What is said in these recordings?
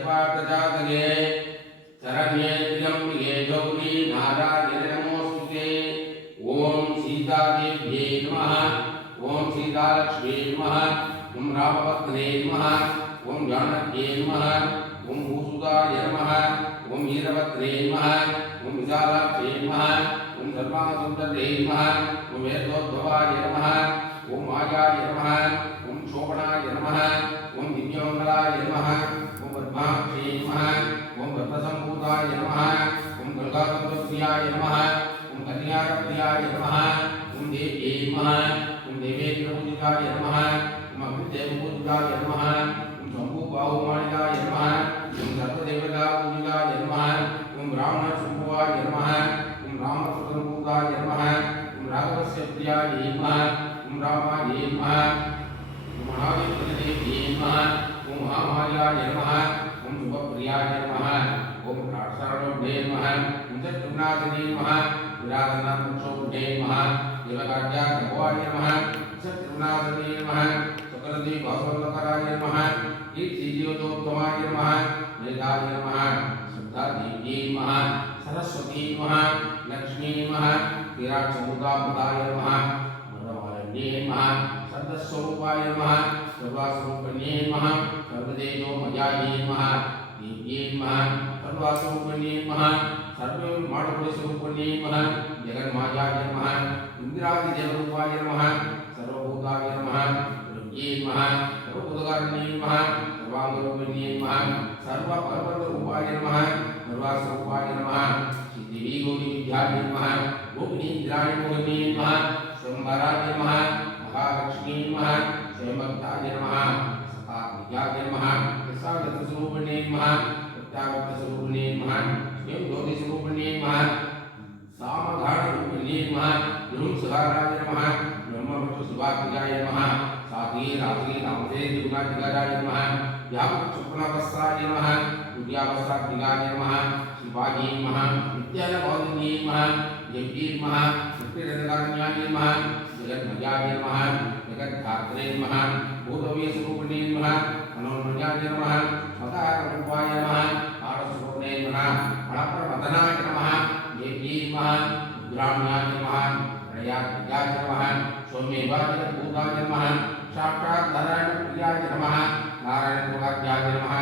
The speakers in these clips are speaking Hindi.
जयपार्थजातके शरण्ये त्र्यम्बके गौरी नारायणे नमोस्तुते। ओम सीतादेव्यै नमः। ओम सीतालक्ष्म्यै नमः। ओम रामपत्न्यै नमः। ओम जानक्यै नमः। ओम भूसुताय नमः। ओम वीरभद्रे नमः। ओम विशालाक्षे नमः। ओम सर्वांगसुन्दरे नमः। ओम वेदोद्भवाय नमः। ओम मायाय नमः। ओम शोभनाय नमः। ओम दिव्यमंगलाय नमः। ओम पद्माक्षे नमः। ओम रत्नसम्भूताय नमः। ओम गंगातत्त्वप्रियाय नमः। ओम कन्याप्रियाय नमः। ओम देव्यै नमः। ओम देवेन्द्रपूजिताय नमः। ओम अग्निदेवपूजिताय नमः। ओम शम्भुबाहुमानिताय नमः। ओम सर्वदेवतापूजिताय नमः। ओम ब्राह्मणशम्भुवाय नमः। ओम रामसुतनुभूताय नमः। ओम राघवस्य प्रियाय नमः। ओम रामाय नमः। ओम महावीरदेव्यै नमः। ओम महामायाय नमः। ओम शुभप्रियाय नमः। ओम राक्षसारोढ्ये नमः। ओम शत्रुघ्नासने नमः। विराजनाथोढ्ये नमः। देवकार्याभवाय नमः। शत्रुघ्नासने नमः। सकलदेववल्लभराय नमः। कीर्तिज्योतोत्तमाय नमः। मेधाय नमः। श्रद्धादेव्यै नमः। सरस्वती नमः। लक्ष्मी नमः। विराट्समुद्राभृताय नमः। वरमालिन्ये नमः। सद्स्वरूपाय नमः। सर्वास्वरूपिण्ये नमः। सर्वदेवमयायै नमः। देव्यै नमः। सर्वास्वरूपिण्ये नमः। सर्वमाणुस्वरूपिण्ये नमः। जगन्मायाय नमः। इन्द्रादिदेवरूपाय नमः। सर्वभूताय नमः। ऋग्ये नमः। सर्वभूतकारिण्ये नमः। सर्वाङ्गरूपिण्ये नमः। सर्वपर्वतरूपाय नमः। सर्वास्वरूपाय नमः। श्रीदेवी गौरीविद्याय नमः। गोपिनीन्द्राय मोहिनी नमः। स्वयंवराय नमः। महालक्ष्मी नमः। स्वयंभक्ताय नमः। सतात्मिकाय नमः। प्रसादस्वरूपिणे नमः। प्रत्यागतस्वरूपिणे नमः। स्वयं ज्योतिस्वरूपिणे नमः। सामगानरूपिणे नमः। गुरुसुधाराय नमः। ब्रह्मविष्णुसुभात्मिकाय नमः। साधी रात्रि रामते दुर्गाधिकाराय नमः। व्यापकशुक्लावस्त्राय नमः। दुर्यावस्त्रात्मिकाय नमः। शिवाय नमः। नित्यानभौतिन्ये नमः। देव्यै नमः। नित्यरत्नकान्याय नमः। जगन्मयाय नमः। जगद्धात्रे नमः। भूतवेशरूपिणे नमः। मनोन्मयाय नमः। मतारूपाय नमः। आरस्वरूपिणे नमः। फलप्रवदनाय नमः। देव्यै नमः। रुद्राण्याय नमः। प्रयात्मिकाय नमः। सौम्येवाजभूताय नमः। साक्षात् नारायणप्रियाय नमः। नारायणप्रभात्याय नमः।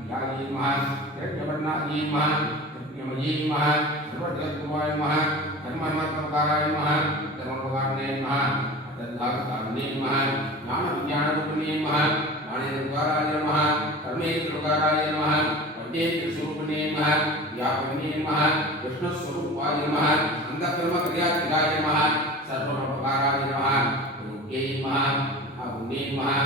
प्रियाय नमः। हिरण्यवर्णाय नमः। यज्ञमये नमः। सर्वजगद्गुरुवाय नमः। धर्मन्वत्तकाराय नमः। धर्मप्रकारिणे नमः। अतद्धातुकारिणे नमः। ज्ञानविज्ञानरूपिणे नमः। ज्ञानेन्द्रकाराय नमः। कर्मेन्द्रकाराय नमः। वैद्येन्द्रस्वरूपिणे नमः। व्यापिने नमः। विष्णुस्वरूपाय नमः। अन्धकर्मक्रियात्मिकाय नमः। सर्वप्रकाराय नमः। योग्यै नमः। आगुणे नमः।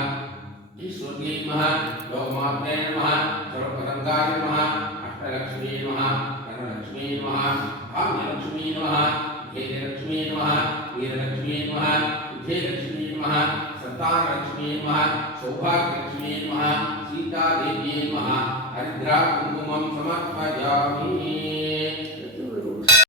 ईश्वर्यै नमः। लोकमात्रे नमः। सर्वपदङ्गाय नमः। अष्टलक्ष्मी नमः। धनलक्ष्मी नमः। काम्यलक्ष्मी नमः। भेदलक्ष्मी नमः। वीरलक्ष्मी नमः। विजयलक्ष्मी नमः। संतानलक्ष्मी नमः। सौभाग्यलक्ष्मी नमः। सीतादेव्यै नमः। हरिद्रा कुङ्कुमं समर्पयामि।